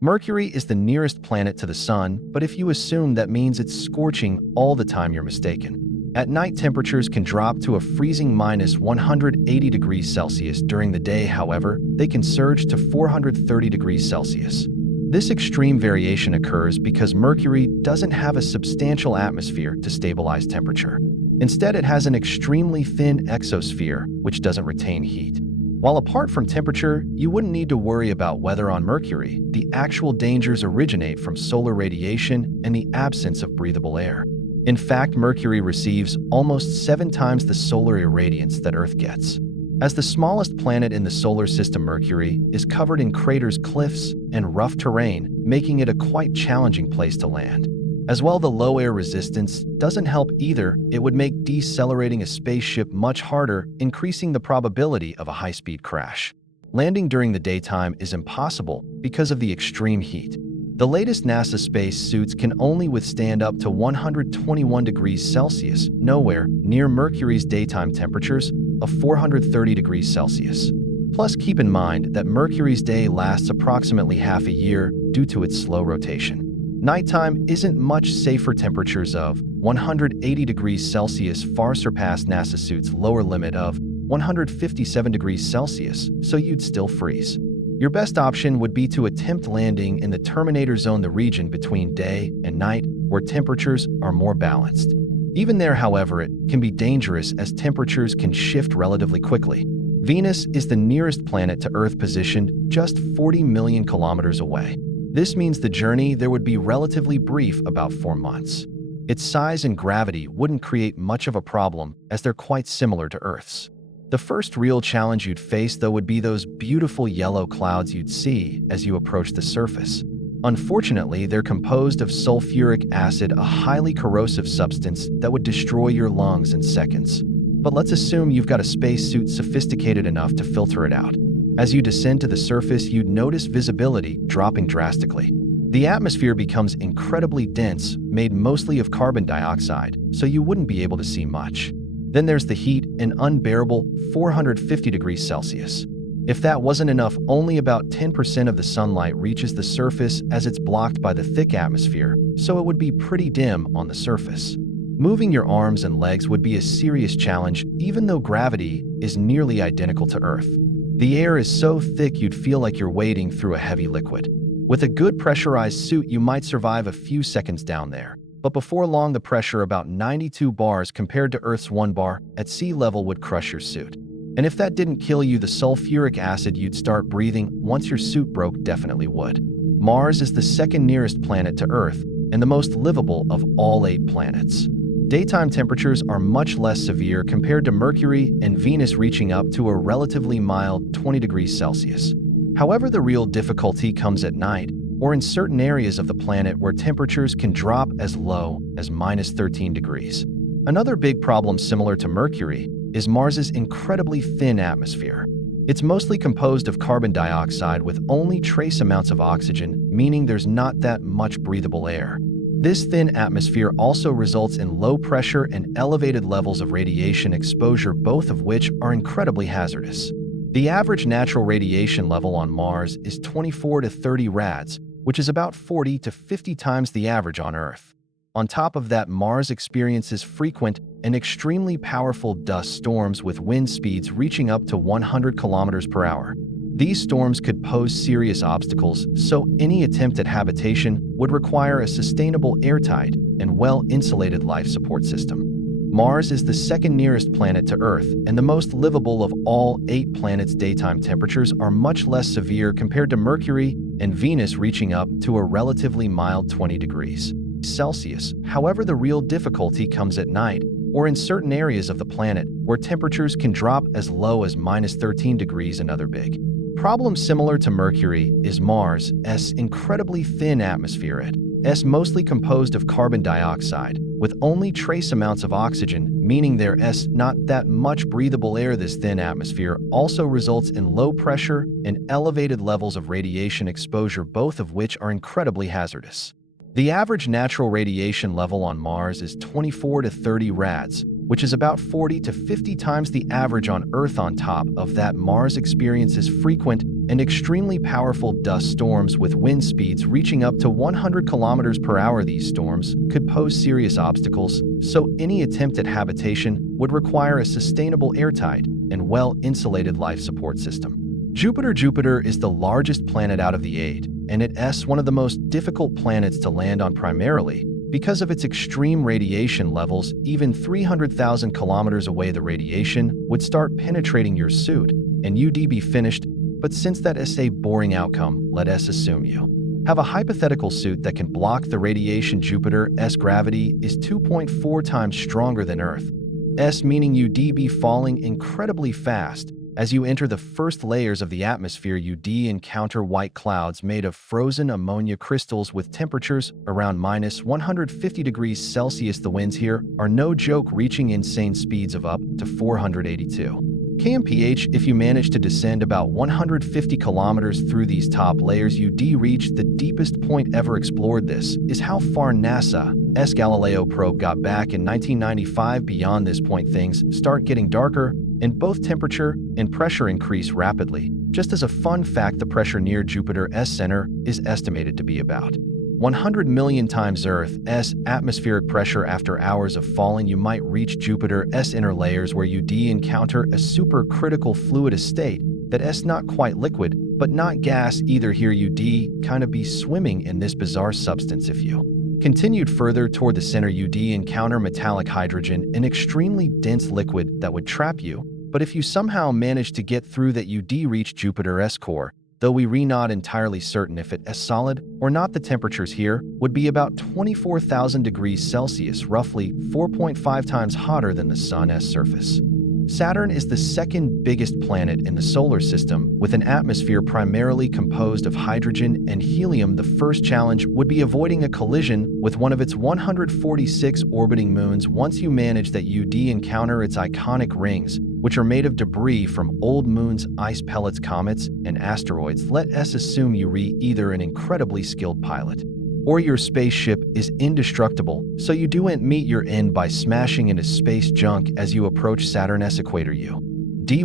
Mercury is the nearest planet to the Sun, but if you assume that means it's scorching all the time, you're mistaken. At night, temperatures can drop to a freezing minus 180 degrees Celsius. During the day, however, they can surge to 430 degrees Celsius. This extreme variation occurs because Mercury doesn't have a substantial atmosphere to stabilize temperature. Instead, it has an extremely thin exosphere, which doesn't retain heat. While apart from temperature, you wouldn't need to worry about weather on Mercury. The actual dangers originate from solar radiation and the absence of breathable air. In fact, Mercury receives almost 7 times the solar irradiance that Earth gets. As the smallest planet in the solar system, Mercury is covered in craters, cliffs, and rough terrain, making it a quite challenging place to land. As well, the low air resistance doesn't help either. It would make decelerating a spaceship much harder, increasing the probability of a high-speed crash. Landing during the daytime is impossible because of the extreme heat. The latest NASA space suits can only withstand up to 121 degrees Celsius, nowhere near Mercury's daytime temperatures of 430 degrees Celsius. Plus, keep in mind that Mercury's day lasts approximately half a year due to its slow rotation. Nighttime isn't much safer. Temperatures of 180 degrees Celsius far surpass NASA suit's lower limit of 157 degrees Celsius, so you'd still freeze. Your best option would be to attempt landing in the Terminator zone, the region between day and night, where temperatures are more balanced. Even there, however, it can be dangerous as temperatures can shift relatively quickly. Venus is the nearest planet to Earth, positioned just 40 million kilometers away. This means the journey there would be relatively brief, about 4 months. Its size and gravity wouldn't create much of a problem, as they're quite similar to Earth's. The first real challenge you'd face, though, would be those beautiful yellow clouds you'd see as you approach the surface. Unfortunately, they're composed of sulfuric acid, a highly corrosive substance that would destroy your lungs in seconds. But let's assume you've got a spacesuit sophisticated enough to filter it out. As you descend to the surface, you'd notice visibility dropping drastically. The atmosphere becomes incredibly dense, made mostly of carbon dioxide, so you wouldn't be able to see much. Then there's the heat, an unbearable 450 degrees Celsius. If that wasn't enough, only about 10% of the sunlight reaches the surface as it's blocked by the thick atmosphere, so it would be pretty dim on the surface. Moving your arms and legs would be a serious challenge, even though gravity is nearly identical to Earth. The air is so thick you'd feel like you're wading through a heavy liquid. With a good pressurized suit, you might survive a few seconds down there. But before long, the pressure, about 92 bars compared to Earth's 1 bar at sea level, would crush your suit. And if that didn't kill you, the sulfuric acid you'd start breathing once your suit broke definitely would. Mars is the second nearest planet to Earth and the most livable of all 8 planets. Daytime temperatures are much less severe compared to Mercury and Venus, reaching up to a relatively mild 20 degrees Celsius. However, the real difficulty comes at night, or in certain areas of the planet where temperatures can drop as low as minus 13 degrees. Another big problem, similar to Mercury, is Mars's incredibly thin atmosphere. It's mostly composed of carbon dioxide with only trace amounts of oxygen, meaning there's not that much breathable air. This thin atmosphere also results in low pressure and elevated levels of radiation exposure, both of which are incredibly hazardous. The average natural radiation level on Mars is 24 to 30 rads, which is about 40 to 50 times the average on Earth. On top of that, Mars experiences frequent and extremely powerful dust storms with wind speeds reaching up to 100 kilometers per hour. These storms could pose serious obstacles, so any attempt at habitation would require a sustainable, airtight, and well-insulated life support system. Mars is the second nearest planet to Earth and the most livable of all 8 planets. Daytime temperatures are much less severe compared to Mercury and Venus, reaching up to a relatively mild 20 degrees Celsius. However, the real difficulty comes at night, or in certain areas of the planet where temperatures can drop as low as minus 13 degrees. Another big problem, similar to Mercury, is Mars' incredibly thin atmosphere. It's mostly composed of carbon dioxide, with only trace amounts of oxygen, meaning there's not that much breathable air. This thin atmosphere also results in low pressure and elevated levels of radiation exposure, both of which are incredibly hazardous. The average natural radiation level on Mars is 24 to 30 rads, which is about 40 to 50 times the average on Earth. On top of that, Mars experiences frequent and extremely powerful dust storms with wind speeds reaching up to 100 kilometers per hour. These storms could pose serious obstacles, so any attempt at habitation would require a sustainable, airtight, and well-insulated life support system. Jupiter is the largest planet out of the eight, and it's one of the most difficult planets to land on, primarily because of its extreme radiation levels. Even 300,000 kilometers away, the radiation would start penetrating your suit, and you'd be finished. But since that is a boring outcome, let us assume you have a hypothetical suit that can block the radiation. Jupiter's gravity is 2.4 times stronger than Earth's, meaning you'd be falling incredibly fast. As you enter the first layers of the atmosphere, you'd encounter white clouds made of frozen ammonia crystals with temperatures around minus 150 degrees Celsius. The winds here are no joke, reaching insane speeds of up to 482 kmph. If you manage to descend about 150 kilometers through these top layers, you'd reach the deepest point ever explored. This is how far NASA's Galileo probe got back in 1995. Beyond this point, things start getting darker, and both temperature and pressure increase rapidly. Just as a fun fact, the pressure near Jupiter's center is estimated to be about 100 million times Earth's atmospheric pressure. After hours of falling, you might reach Jupiter's inner layers, where you'd encounter a supercritical fluid state that's not quite liquid, but not gas either. Here you'd kind of be swimming in this bizarre substance. If you continued further toward the center, you'd encounter metallic hydrogen, an extremely dense liquid that would trap you. But if you somehow managed to get through that, you'd reach Jupiter's core. Though we're not entirely certain if it's solid or not, the temperatures here would be about 24,000 degrees Celsius, roughly 4.5 times hotter than the Sun's surface. Saturn is the second biggest planet in the solar system, with an atmosphere primarily composed of hydrogen and helium. The first challenge would be avoiding a collision with one of its 146 orbiting moons. Once you manage that, you'd encounter its iconic rings, which are made of debris from old moons, ice pellets, comets, and asteroids. Let us assume you're either an incredibly skilled pilot or your spaceship is indestructible, so you don't meet your end by smashing into space junk. As you approach Saturn's equator, you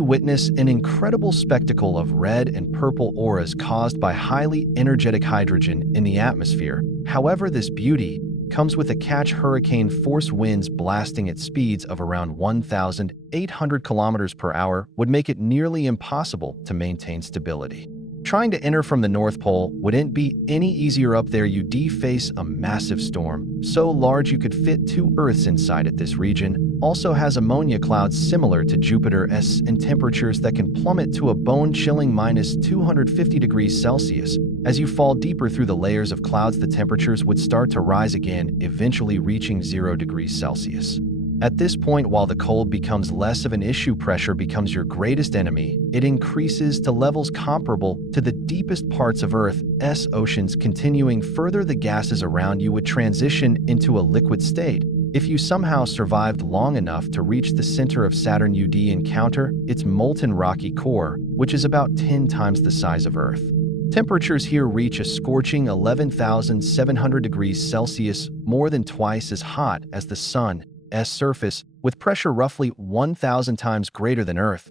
witness an incredible spectacle of red and purple auras caused by highly energetic hydrogen in the atmosphere. However, this beauty comes with a catch: hurricane-force winds blasting at speeds of around 1,800 kilometers per hour would make it nearly impossible to maintain stability. Trying to enter from the North Pole wouldn't be any easier. Up there, you'd face a massive storm, so large you could fit 2 Earths inside it. This region also has ammonia clouds similar to Jupiter's, and temperatures that can plummet to a bone-chilling minus 250 degrees Celsius. As you fall deeper through the layers of clouds, the temperatures would start to rise again, eventually reaching 0 degrees Celsius. At this point, while the cold becomes less of an issue, pressure becomes your greatest enemy. It increases to levels comparable to the deepest parts of Earth's oceans. Continuing further, the gases around you would transition into a liquid state. If you somehow survived long enough to reach the center of Saturn, you'd encounter its molten rocky core, which is about 10 times the size of Earth. Temperatures here reach a scorching 11,700 degrees Celsius, more than twice as hot as the Sun's surface, with pressure roughly 1,000 times greater than Earth's.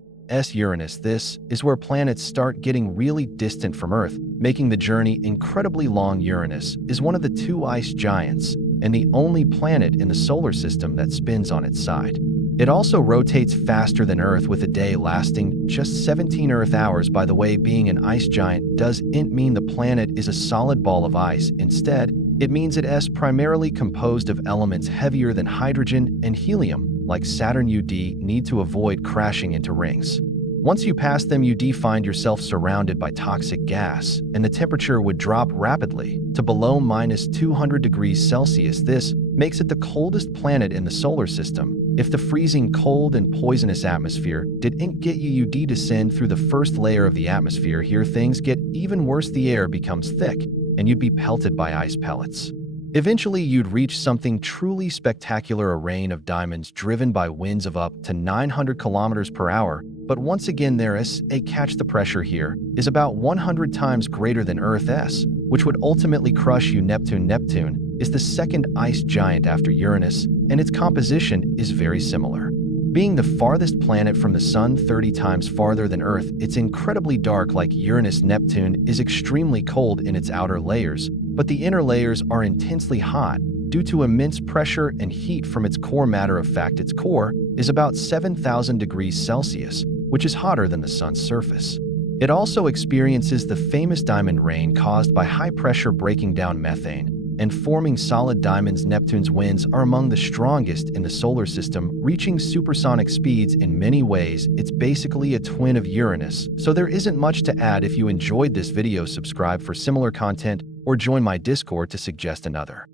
Uranus. This is where planets start getting really distant from Earth, making the journey incredibly long. Uranus is one of the 2 ice giants and the only planet in the solar system that spins on its side. It also rotates faster than Earth, with a day lasting just 17 Earth hours. By the way, being an ice giant doesn't mean the planet is a solid ball of ice. Instead, it means it is primarily composed of elements heavier than hydrogen and helium. Like Saturn, you'd need to avoid crashing into rings. Once you pass them, you'd find yourself surrounded by toxic gas, and the temperature would drop rapidly to below minus 200 degrees Celsius. This makes it the coldest planet in the solar system. If the freezing cold and poisonous atmosphere didn't get you, you'd descend through the first layer of the atmosphere. Here, things get even worse. The air becomes thick, and you'd be pelted by ice pellets. Eventually, you'd reach something truly spectacular: a rain of diamonds driven by winds of up to 900 kilometers per hour. But once again, there is a catch: the pressure here is about 100 times greater than Earth's, which would ultimately crush you. Neptune is the second ice giant after Uranus, and its composition is very similar. Being the farthest planet from the Sun 30 times farther than Earth, it's incredibly dark. Like Uranus. Neptune is extremely cold in its outer layers, but the inner layers are intensely hot due to immense pressure and heat from its core. Matter of fact, its core is about 7,000 degrees Celsius, which is hotter than the Sun's surface. It also experiences the famous diamond rain caused by high pressure breaking down methane and forming solid diamonds. Neptune's winds are among the strongest in the solar system, reaching supersonic speeds. In many ways, it's basically a twin of Uranus. So there isn't much to add. If you enjoyed this video, subscribe for similar content or join my Discord to suggest another.